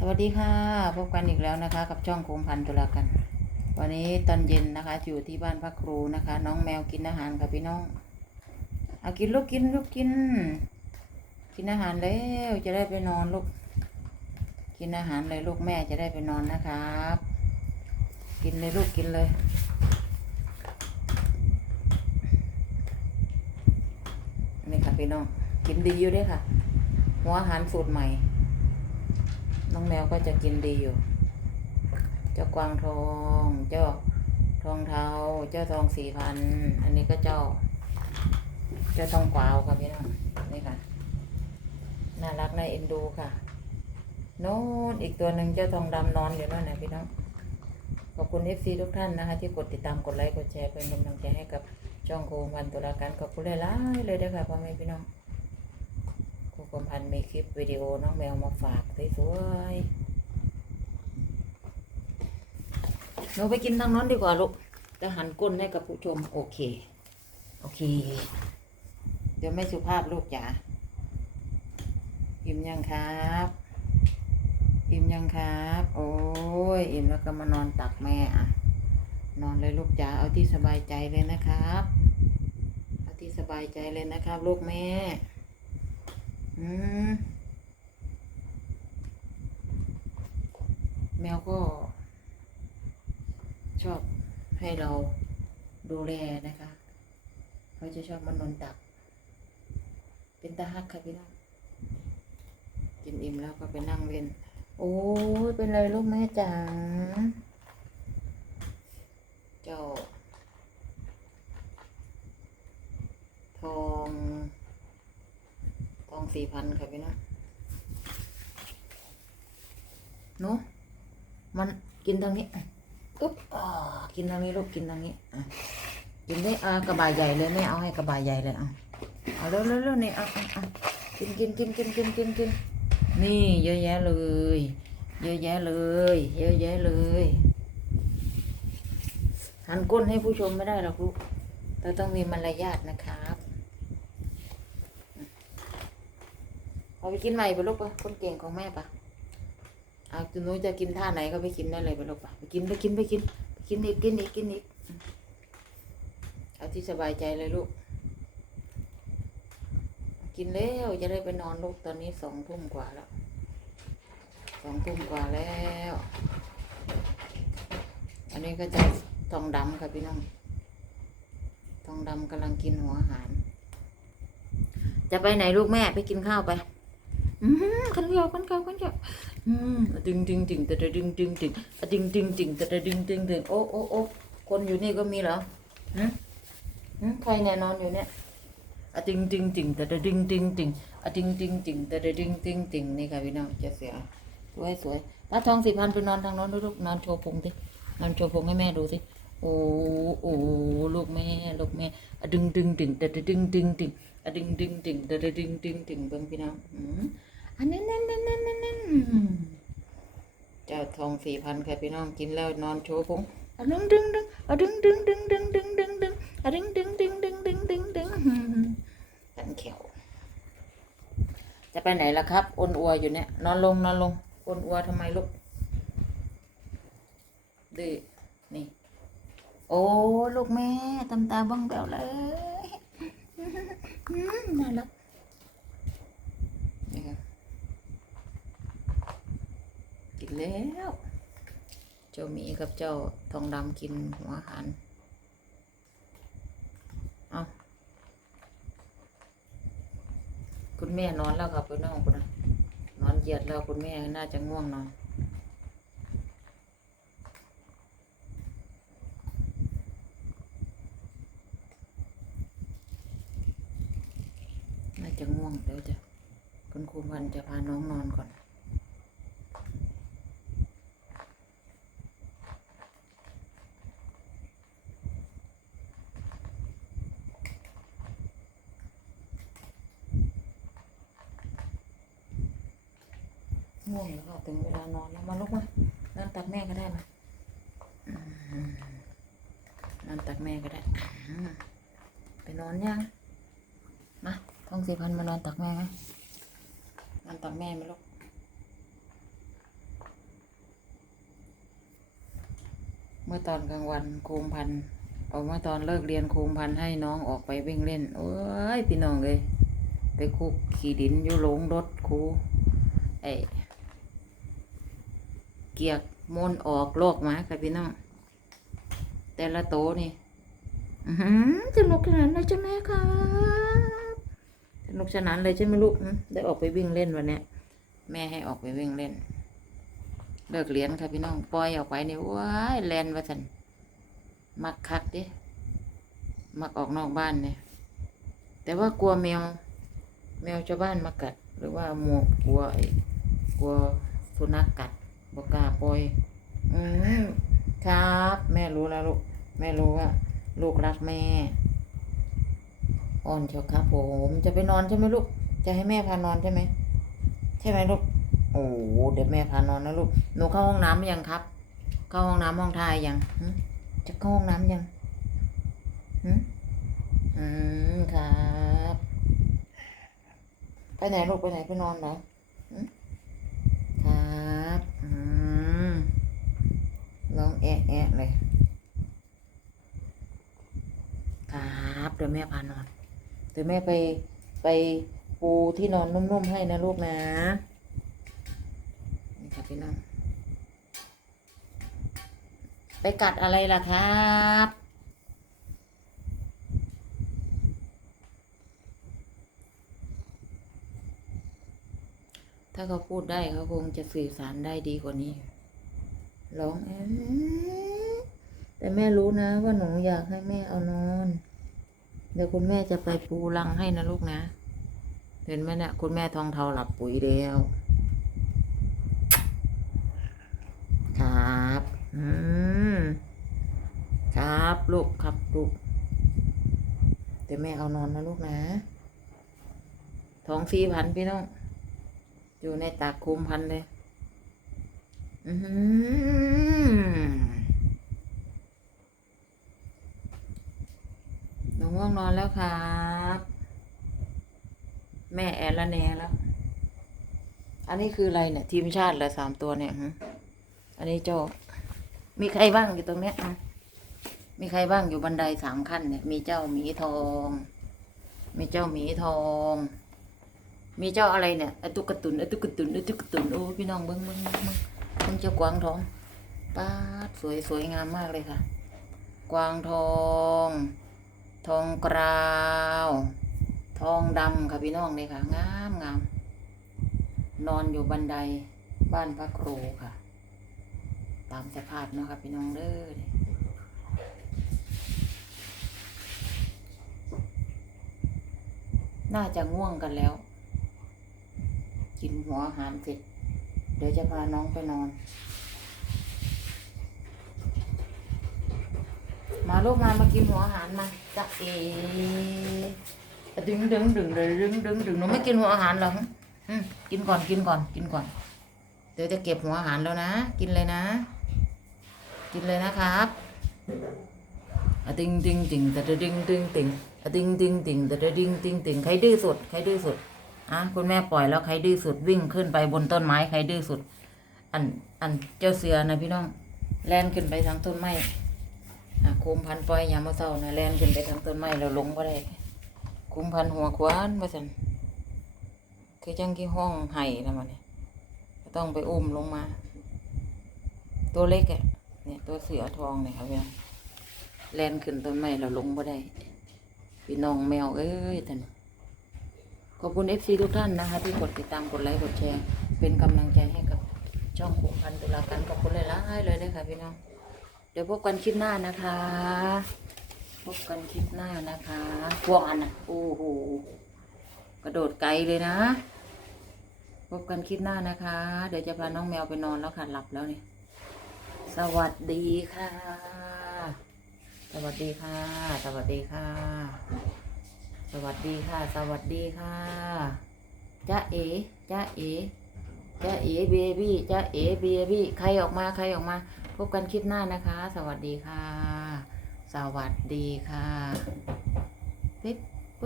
สวัสดีค่ะพบกันอีกแล้วนะคะ กับช่องโคมพันตุลากัน วันนี้ตอนเย็นนะคะ อยู่ที่บ้านพักครูนะคะ น้องแมวกินอาหารค่ะพี่น้องเอากินลูกกินลูกกิน กินอาหารแล้วจะได้ไปนอนลูกกินอาหารเลยลูกแม่จะได้ไปนอนนะครับ กินเลยลูกกินเลยนี่ค่ะพี่น้องกินดีอยู่ด้วยค่ะ หัวอาหารสูตรใหม่ น้องแมวก็จะกินดีอยู่ เจ้ากวางทอง เจ้าทองเทา เจ้าทองสี่พัน อันนี้ก็เจ้า เจ้าทองกวาวค่ะพี่น้อง นี่ค่ะ น่ารักน่าเอ็นดูค่ะโน้นอีกตัวหนึ่งเจ้าทองดำนอนอยู่นั่นนะพี่น้อง ขอบคุณเอฟซีทุกท่านนะคะ ที่กดติดตามกดไลค์กดแชร์เป็นกำลังใจให้กับช่องโคมวันตุลาการขอบคุณหลายๆเลยเด้ค่ะพ่อแม่พี่น้อง ครูกรมพันมีคลิปวิดีโอน้องแมวมาฝากสวยๆหนูไปกินทางนั้นดีกว่าลูกจะหันก้นให้กับผู้ชม โอเค โอเค เดี๋ยวไม่สุภาพลูกจ๋าอิ่มยังครับ อิ่มยังครับ โอ้ย อิ่มแล้วก็มานอนตักแม่อะนอนเลยลูกจ๋า เอาที่สบายใจเลยนะครับ เอาที่สบายใจเลยนะครับ ลูกแม่ แมวก็ ชอบให้เราดูแลนะคะ เขาจะชอบมานอนตัก เป็นตาฮักค่ะพี่น้อง กินอิ่มแล้วก็ไปนั่งเล่น โอ้ยเป็นไรลูกแม่จ๋าเจ้า ทอง ทอง สี่พันค่ะพี่น้องหนูมันกินทางนี้อุ๊บกินทางนี้ลูกกินทางนี้อะกินได้อ่ากระบายใหญ่เลยไม่เอาให้กระบายใหญ่เลยเอาเอาเร็วเร็วเร็วนี่เอาเอาเอากินกินกินกินกินกินกินนี่เยอะแยะเลย เยอะแยะเลย เยอะแยะเลยหันก้นให้ผู้ชมไม่ได้หรอกลูกเราต้องมีมารยาทนะครับ เอา ไปกินใหม่ไปลูกปะคนเก่งของแม่ปะเอาจุนุ้ยจะกินท่าไหนก็ไปกินได้เลยไปลูกปะไปกินไปกินไปกินไปกินอีกกินอีกกินอีกเอาที่สบายใจเลยลูก กินแล้วจะได้ไปนอนลูกตอนนี้สองทุ่มกว่าแล้วสองทุ่มกว่าแล้ว อันนี้ก็จะทองดำค่ะพี่น้องทองดำกำลังกินหัวอาหาร จะไปไหนลูกแม่ไปกินข้าวไป อืมขันเดียวขันเดียวขันเดียวอืมดึงดึงดึงแต่ดึงดึงดึงอะดึงดึงดึงแต่ดึงดึงดึงโอ้โอ้โอ้คนอยู่นี่ก็มีเหรอหืมหืมใครแน่นอนอยู่เนี่ยอะดึงดึงดึงแต่ดึงดึงดึงอะดึงดึงดึงแต่ดึงดึงดึงนี่ค่ะพี่น้องจะเสียสวยสวยป้าทองสิพันไปนอนทางน้นลูกนอนโชว์พุงสินอนโชว์พุงให้แม่ดูสิโอ้โอ้ลูกแม่ลูกแม่อะดึงดึงดึงแต่ดึงดึงดึงอะดึงดึงดึงแต่ดึงดึงดึงเบิ่งพี่น้อง อืมอันนั้นนั่นนั่นนั่นนั่นนั่นเจ้าทองสี่พันค่ะพี่น้องกินแล้วนอนโชว์พุงอะดึงดึงดึงอะดึงดึงดึงดึงดึงดึงดึงอะดึงดึงดึงดึงดึงดึงดึงกันเขียวจะไปไหนล่ะครับอ้นอัวอยู่เนี่ย นอนลงนอนลงอ้นอัวทำไมลูกดื้อนี่ โอ้ลูกแม่ตำตาบ้องแบวเลยน่ารัก นี่ครับกิ นแล้ว เจ้ามีกับเจ้าทองดำกินหัวอาหารเอาคุณแม่นอนแล้วครับพี่น้องคุณนะนอนเหยียดแล้วคุณแม่น่าจะง่วงนอนน่าจะง่วงเดี๋ยวจะคุณครูพันจะพาน้องนอนก่อน่วงแล้วค่ะถึงเวลานอนแล้วมาลุกมานอนตักแม่ก็ได้มานอนตักแม่ก็ได้ไปนอนยังมาท้องสี่พันมานอนตักแม่ไหมนอนตักแม่มาลุกเมื่อตอนกลางวันคูมพันเอาเมื่อตอนเลิกเรียนคูมพันให้น้องออกไปวิ่งเล่นโอ้ยพี่น้องเลยไปคุกขี่ดินอยู่หลงรถครูไอ เกียกมนออกโลกมาค่ะพี่น้อง แต่ละโตนี่สนุกสนานเลยใช่ไหมครับสนุกสนานเลยใช่ไหมลูกได้ออกไปวิ่งเล่นวันนี้แม่ให้ออกไปวิ่งเล่น เลิกเรียนค่ะพี่น้องปล่อยออกไปเนี่ยว้ายแลนว่านมักคักดิมักออกนอกบ้านเนี่ยแต่ว่ากลัวแมว แมวชาวบ้านมากัด หรือว่าหมวกกลัวไอ้กลัวสุนัขกัด บกล้าปล่อยอืมครับ แม่รู้แล้วลูก แม่รู้ว่า ลูกรักแม่ อ่อนเชียวครับผมจะไปนอนใช่ไหมลูก จะให้แม่พานอนใช่ไหมใช่ไหมลูก โอ้โหเดี๋ยวแม่พานอนนะลูก หนูเข้าห้องน้ำยังครับ เข้าห้องน้ำห้องทายยังจะเข้าห้องน้ำยังอืมครับ ไปไหนลูกไปไหนไปนอนเหรอหึครับอืมร้อง แอะแอะเลยครับเดี๋ยวแม่พานอนเดี๋ยวแม่ไปไปปูที่นอนนุ่มๆให้นะลูกนะนี่ครับพี่น้องไปกัดอะไรล่ะครับถ้าเขาพูดได้เขาคงจะสื่อสารได้ดีกว่านี้ ร้องเอ๊ะแต่แม่รู้นะว่าหนูอยากให้แม่เอานอน เดี๋ยวคุณแม่จะไปปูรังให้นะลูกนะ เห็นไหมเนะี่ยคุณแม่ทองเทาหลับปุ๋ยแล้วครับ อืม ครับลูกครับลูกเดี๋ยวแม่เอานอนนะลูกนะ ท้องสี่พันพี่น้อง อยู่ในตากคุมพันเลย หือหนูง่วงนอนแล้วครับ แม่แอนละแนแล้ว อันนี้คืออะไรเนี่ย ทีมชาติเหรอสามตัวเนี่ยฮะอันนี้เจ้ามีใครบ้างอยู่ตรงเนี้ยฮะมีใครบ้างอยู่บันไดสามขั้นเนี่ย มีเจ้าหมีทอง มีเจ้าหมีทอง มีเจ้าอะไรเนี่ยไอตุ๊กตุนไอตุ๊กตุนไอตุ๊กตุนโอ้พี่น้องเบิ้งเบิ้งเบิ้ง เบิ้งเจ้ากวางทองป้าสวยสวยงามมากเลยค่ะ กวางทอง ทองกราว ทองดำค่ะพี่น้องเลยค่ะ งามงามนอนอยู่บันไดบ้านพระครูค่ะ ตามสภาพเนาะค่ะพี่น้องเด้อน่าจะง่วงกันแล้ว กินหัวหารเสร็จ เดี๋ยวจะพาน้องไปนอน มาลูกมามากินหัวอาหารมาจะเอดึงดึงดึงเลยดึงดึงดึงหนูไม่กินหัวอาหารหรอกกินก่อนกินก่อนกินก่อน เดี๋ยวจะเก็บหัวอาหารแล้วนะ กินเลยนะ กินเลยนะครับอะติงติงติงแต่ดิงติงติงอะติงติงติงแต่ดิงติงติงใครดื้อสุดใครดื้อสุด อะคุณแม่ปล่อยแล้วใครดื้อสุดวิ่งขึ้นไปบนต้นไม้ใครดื้อสุด อันอันเจ้าเสือนะพี่น้องแล่นขึ้นไปทางต้นไม้อะคุมพันปล่อยยามมาเศร้านะแล่นขึ้นไปทางต้นไม้เราลงก็ได้คุมพันหัวคว้านว่าสันคือจังที่ห้องไห้แล้วมันเนี่ยต้องไปอุ้มลงมา ตัวเล็กอะเนี่ยตัวเสือทองเนี่ยครับพี่น้องแล่นขึ้นต้นไม้เราลงก็ได้พี่น้องแมวเอ้ยท่าน ขอบคุณเอฟซีทุกท่านนะคะ ที่กดติดตามกดไลค์กดแชร์ เป็นกำลังใจให้กับช่องขุพันตุลาการขอบคุณหลยล้ายๆเลยนะคะพี่น้อง เดี๋ยวพบกันคลิปหน้านะคะ พบกันคลิปหน้านะคะพวกอันน่ะโอ้โหกระโดดไกลเลยนะ พบกันคลิปหน้านะคะ เดี๋ยวจะพาน้องแมวไปนอนแล้วค่ะหลับแล้วเนี่ยสวัสดีค่ะ สวัสดีค่ะ สวัสดีค่ะ สวัสดีค่ะ สวัสดีค่ะจ้าเอ๋จ้าเอ๋จ้าเอ๋เบบี้จ้าเอ๋เบบี้ใครออกมาใครออกมา พบกันคลิปหน้านะคะ สวัสดีค่ะ สวัสดีค่ะปิ๊บ